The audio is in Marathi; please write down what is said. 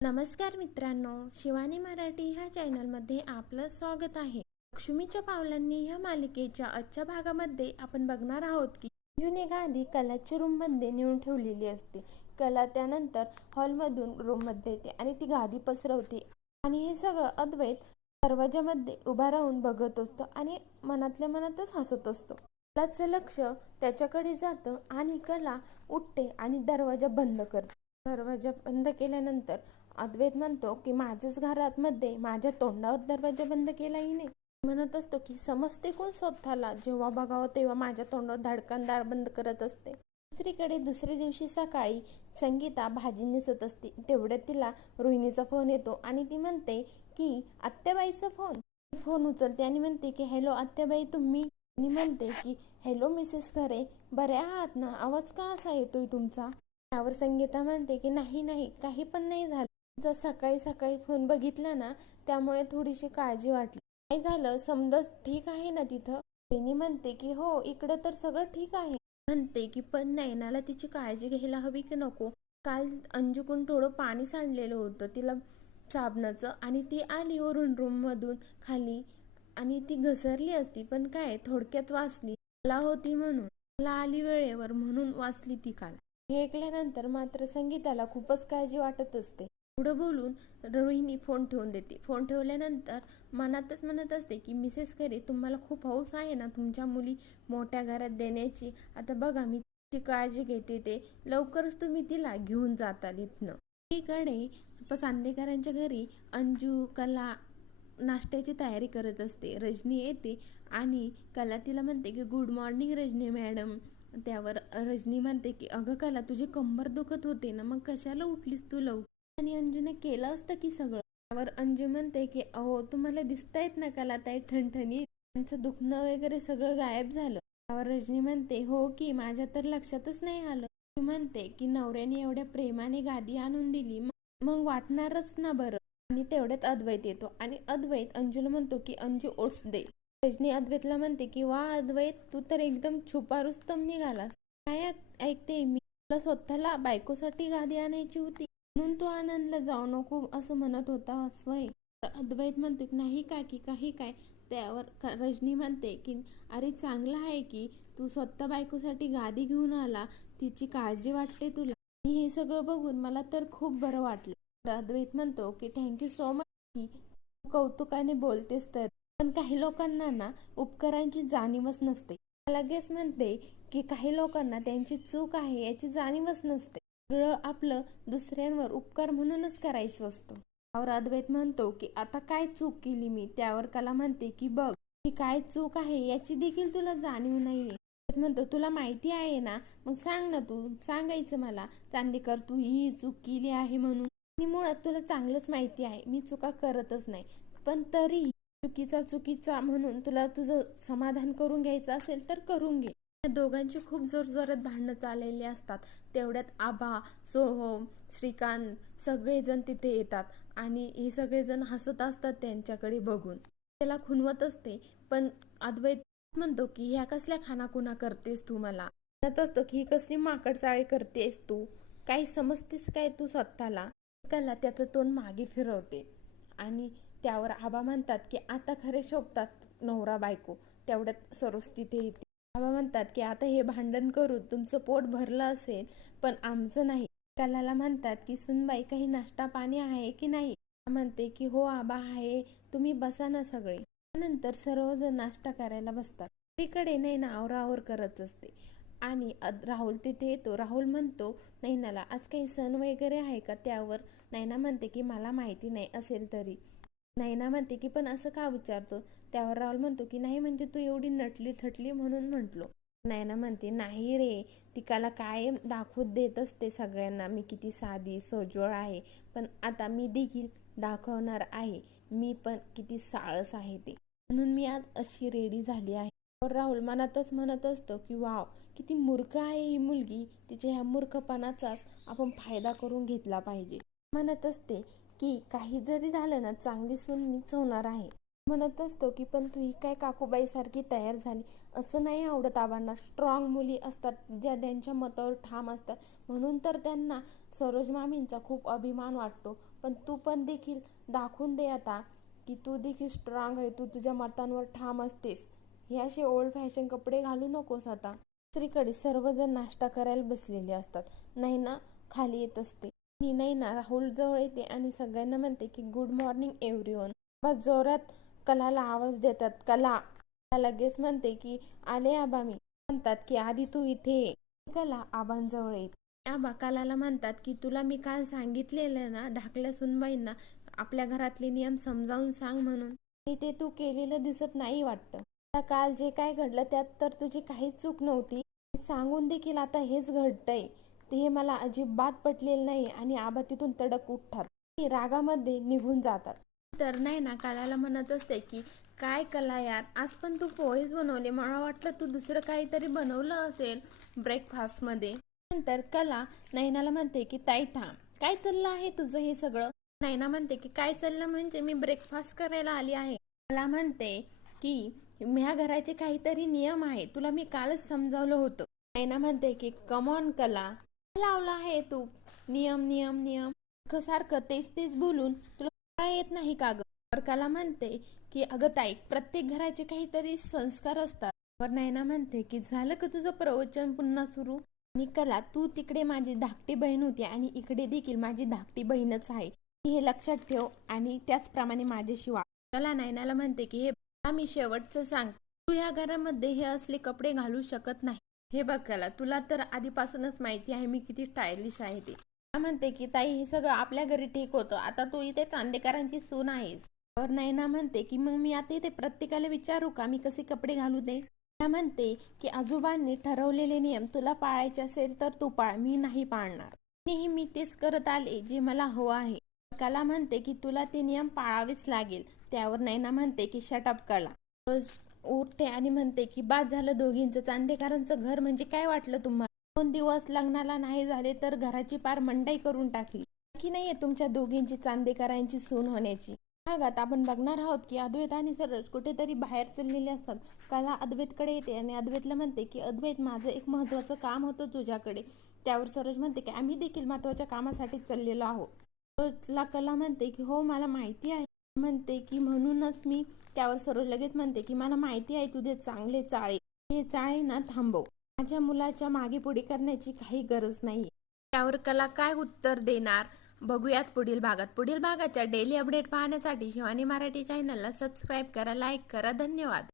नमस्कार मित्रांनो, शिवानी मराठी ह्या चॅनलमध्ये आपलं स्वागत आहे. लक्ष्मीच्या पावलांनी ह्या मालिकेच्या आजच्या भागामध्ये आपण बघणार आहोत की अंजूने गादी कलाच्या रूममध्ये नेऊन ठेवलेली असते. कला त्यानंतर हॉलमधून रूममध्ये येते आणि ती गादी पसरवते आणि हे सगळं अद्वैत दरवाजामध्ये उभा राहून बघत असतो आणि मनातल्या मनातच हसत असतो. कलाचं लक्ष त्याच्याकडे जातं आणि कला उठते आणि दरवाजा बंद करते. दरवाजा बंद केल्यानंतर अद्वैत म्हणतो की माझ्याच घरात मध्ये माझ्या तोंडावर दरवाजा बंद केलाही नाही. म्हणत असतो की समजते कोण स्वतःला, जेव्हा बघावं तेव्हा माझ्या तोंडावर धडकन दार बंद करत असते. दुसरीकडे दुसऱ्या दिवशी सकाळी संगीता भाजी नेसत असते. तेवढ्यात तिला रोहिणीचा फोन येतो आणि ती म्हणते की आत्याबाईचा फोन. फोन उचलते आणि म्हणते की हॅलो आत्याबाई तुम्ही. आणि म्हणते की हॅलो मिसेस खरे, बऱ्या आहात ना, आवाज का असा येतोय तुमचा. त्यावर संगीता म्हणते की नाही नाही, काही पण नाही झालं. जर सकाळी सकाळी फोन बघितला ना, त्यामुळे थोडीशी काळजी वाटली. काय झालं, समजा ठीक आहे ना तिथं. रोहिणी म्हणते की हो इकडं तर सगळं ठीक आहे. म्हणते की पण नयनाला तिची काळजी घ्यायला हवी की नको. काल अंजूकडून थोडं पाणी सांडलेलं होतं तिला साबणाचं आणि ती आली वरून रूम मधून खाली आणि ती घसरली असती, पण काय थोडक्यात वाचली. मला होती म्हणून, मला आली वेळेवर म्हणून वाचली ती काल. हे ऐकल्यानंतर मात्र संगीताला खूपच काळजी वाटत असते. पुढं बोलून रोहिणी फोन ठेवून देते. फोन ठेवल्यानंतर मनातच म्हणत असते की मिसेस खरे, तुम्हाला खूप हौस आहे ना तुमच्या मुली मोठ्या घरात देण्याची. आता बघा मी तिची काळजी घेते, ते लवकरच तुम्ही तिला घेऊन जाताल इथनं. एकीकडे सांदेकरांच्या घरी अंजू कला नाश्त्याची तयारी करत असते. रजनी येते आणि कला तिला म्हणते की गुड मॉर्निंग रजनी मॅडम. त्यावर रजनी म्हणते की अगं कला, तुझी कंबर दुखत होते ना, मग कशाला उठलीस तू लवकर. आणि अंजूने केलं असतं की सगळं. त्यावर अंजू म्हणते की अहो तुम्हाला दिसतायत ना कला ताई ठणठणीत, त्यांचं दुखणं वगैरे सगळं गायब झालं. त्यावर रजनी म्हणते हो की, माझ्या तर लक्षातच नाही आलं. ती म्हणते की नवऱ्याने एवढ्या प्रेमाने गादी आणून दिली, मग वाटणारच ना बरं. आणि तेवढ्यात अद्वैत येतो आणि अद्वैत अंजूला म्हणतो की अंजू ओट्स दे. रजनी अद्वैतला म्हणते की वा अद्वैत, तू तर एकदम छुपा रुस्तम निघालास. काय ऐकते मी, तुला स्वतःला बायकोसाठी गादी आणायची होती म्हणून तू आनंदला जाऊ नको असं म्हणत होता स्वय. अद्वैत म्हणते नाही काकी, काही काय. त्यावर रजनी म्हणते की अरे चांगलं आहे की तू स्वतः बायकोसाठी गादी घेऊन आला, तिची काळजी वाटते तुला, आणि हे सगळं बघून मला तर खूप बरं वाटलं. अद्वैत म्हणतो की थँक्यू सो मच की तू कौतुकाने बोलतेस तर. पण काही लोकांना ना उपकारांची जाणीवच नसते. लगेच म्हणते की काही लोकांना त्यांची चूक आहे याची जाणीवच नसते. सगळं आपलं दुसऱ्यांवर उपकार म्हणूनच करायचं असतं. त्यावर अद्वैत म्हणतो की आता काय चूक केली मी. त्यावर कला म्हणते की बघ ही काय चूक आहे याची देखील तुला जाणीव नाहीये. म्हणतो तुला माहिती आहे ना, मग सांग ना, तू सांगायचं मला चांदेकर तू ही चूक केली आहे म्हणून. आणि मुळात तुला चांगलंच माहिती आहे मी चुका करतच नाही, पण तरी चुकीचा म्हणून तुला तुझं समाधान करून घ्यायचं असेल तर करून घे. दोघांची खूप जोरजोरात भांडणं चाललेली असतात. तेवढ्यात आभा, सोहम, श्रीकांत सगळेजण तिथे येतात आणि हे सगळेजण हसत असतात त्यांच्याकडे बघून. त्याला खुणवत असते, पण अद्वैत म्हणतो की ह्या कसल्या खानाखुणा करतेस तू, मला म्हणत असतो की ही कसली माकडचाळी करतेस तू, काही समजतेस काय तू स्वतःला. कला त्याचं तोंड मागे फिरवते आणि त्यावर आबा म्हणतात की आता खरे शोभतात नवरा बायको. तेवढ्यात सरोज तिथे येते. आबा म्हणतात की आता हे भांडण करून तुमचं पोट भरलं असेल, पण आमचं नाही. कलाला म्हणतात की सुनबाई काही नाश्ता पाणी आहे की नाही. म्हणते की हो आबा आहे, तुम्ही बसा ना सगळे. त्यानंतर सर्वजण नाश्ता करायला बसतात. तिकडे नैना आवरावर करत असते आणि राहुल तिथे येतो. राहुल म्हणतो नैनाला आज काही सण वगैरे आहे का. त्यावर नैना म्हणते की मला माहिती नाही, असेल तरी. नैना म्हणते की पण असं का विचारतो. त्यावर राहुल म्हणतो की नाही म्हणजे तू एवढी नटली ठटली म्हणून म्हटलो. नैना म्हणते नाही रे, ती कला काय दाखवून देत असते सगळ्यांना मी किती साधी सोज्वळ आहे, पण आता मी देखील दाखवणार आहे मी पण किती साळस आहे ते, म्हणून मी आज अशी रेडी झाली आहे. राहुल मनातच म्हणत असतो की वाव किती मूर्ख आहे ही मुलगी, तिच्या ह्या मूर्खपणाचाच आपण फायदा करून घेतला पाहिजे. म्हणत असते की काही जरी झालं ना, चांगली सून मीच होणार आहे. म्हणत असतो की पण तू ही काय काकूबाई सारखी तयार झाली. असं नाही आवडत आबांना. स्ट्रॉंग मुली असतात ज्या त्यांच्या मतावर ठाम असतात, म्हणून तर त्यांना सरोज मामींचा खूप अभिमान वाटतो. पण तू पण देखील दाखवून दे आता की तू देखील स्ट्रॉंग आहे, तू तुझ्या मतांवर ठाम असतेस. हे असे ओल्ड फॅशन कपडे घालू नकोस आता. दुसरीकडे सर्वजण नाश्ता करायला बसलेले असतात. नैना खाली येत असते आणि नैना राहुल जवळ येते आणि सगळ्यांना म्हणते की गुड मॉर्निंग एव्हरीवन. आबा जोरात कलाला आवाज देतात. कला लगेच म्हणते की आले आबा मी. म्हणतात की आधी तू इथे ये. कला आबांजवळ येते. आबा कलाला म्हणतात की तुला मी काल सांगितलेलं ना धाकल्या सुनबाईंना आपल्या घरातले नियम समजावून सांग म्हणून, आणि ते तू केलेलं दिसत नाही वाटतं. आता काल जे काय घडलं त्यात तर तुझी काहीच चूक नव्हती. सांगून देखील आता हेच घडतंय ते हे मला अजिबात पटलेलं नाही. आणि आबा तिथून तडक उठतात आणि रागामध्ये निघून जातात. तर नाही ना कलाला म्हणत असते की काय कला यार, आज पण तू पोहेच बनवले, मला वाटलं तू दुसरं काहीतरी बनवलं असेल ब्रेकफास्टमध्ये. नंतर कला नैनाला म्हणते की ताई थांब, काय चाललं आहे तुझं हे सगळं. नैना म्हणते की काय चाललं म्हणजे मी ब्रेकफास्ट करायला आली आहे. कला म्हणते की ह्या घराचे काहीतरी नियम आहे, तुला मी कालच समजावलं होतं. नैना म्हणते की कम ऑन कला, काय लावलं आहे तू नियम नियम नियम सारखं तेच तेच बोलून तुला काय येत नाही का ग. तर कला म्हणते की अगं ताई प्रत्येक घराचे काहीतरी संस्कार असतात. वर नैना म्हणते की झालं का तुझं प्रवचन पुन्हा सुरू. आणि कला तू तिकडे माझी धाकटी बहीण होती आणि इकडे देखील माझी धाकटी बहीणच आहे, हे लक्षात ठेव आणि त्याचप्रमाणे माझ्याशी वाग. कला नैनाला म्हणते की हे मी शेवटचं सांग, तू या घरामध्ये हे असले कपडे घालू शकत नाही. हे बघ कला तुला तर आधीपासूनच माहिती आहे मी किती स्टायलिश आहे ते. म्हणते की ताई हे सगळं आपल्या घरी ठीक होतं, आता तू इथे चांदेकरांची सून आहेस. तर नैना म्हणते की मग मी आता इथे प्रत्येकाला विचारू का मी कसे कपडे घालू दे. म्हणते की आजोबांनी ठरवलेले नियम तुला पाळायचे असेल तर तू पाळ, मी नाही पाळणार. नेहमी तेच करत आले जे मला हवं आहे. कला म्हणते की तुला ते नियम पाळावेच लागेल. त्यावर नैना म्हणते की शटअप कला. रोज उठते आणि म्हणते की बाद झालं दोघींचं, चांदेकरांचं घर म्हणजे काय वाटलं तुम्हाला. 2 दिवस लग्नाला नाही झाले तर घराची पार मंडई करून टाकली. की नाहीये तुमच्या दोघींची चांदेकरांची सून होण्याची. भागात आपण बघणार आहोत की अद्वैत आणि सरोज कुठेतरी बाहेर चाललेले असतात. कला अद्वैतकडे येते आणि अद्वैतला म्हणते की अद्वैत माझं एक महत्त्वाचं काम होतं तुझ्याकडे. त्यावर सरोज म्हणते की आम्ही देखील महत्त्वाच्या कामासाठी चाललेलो आहोत. सरोजला कला म्हणते की हो मला माहिती आहे. म्हणते की म्हणूनच मी. त्यावर सरोज लगेच म्हणते की मला माहिती आहे तुझे चांगले चाळे, हे चाळे ना थांबव, माझ्या मुलाच्या मागे पुढे करण्याची काही गरज नाही. त्यावर कला काय उत्तर देणार बघूयात पुढील भागात. पुढील भागाच्या डेली अपडेट पाहण्यासाठी शिवानी मराठी चॅनलला सबस्क्राईब करा, लाईक करा. धन्यवाद.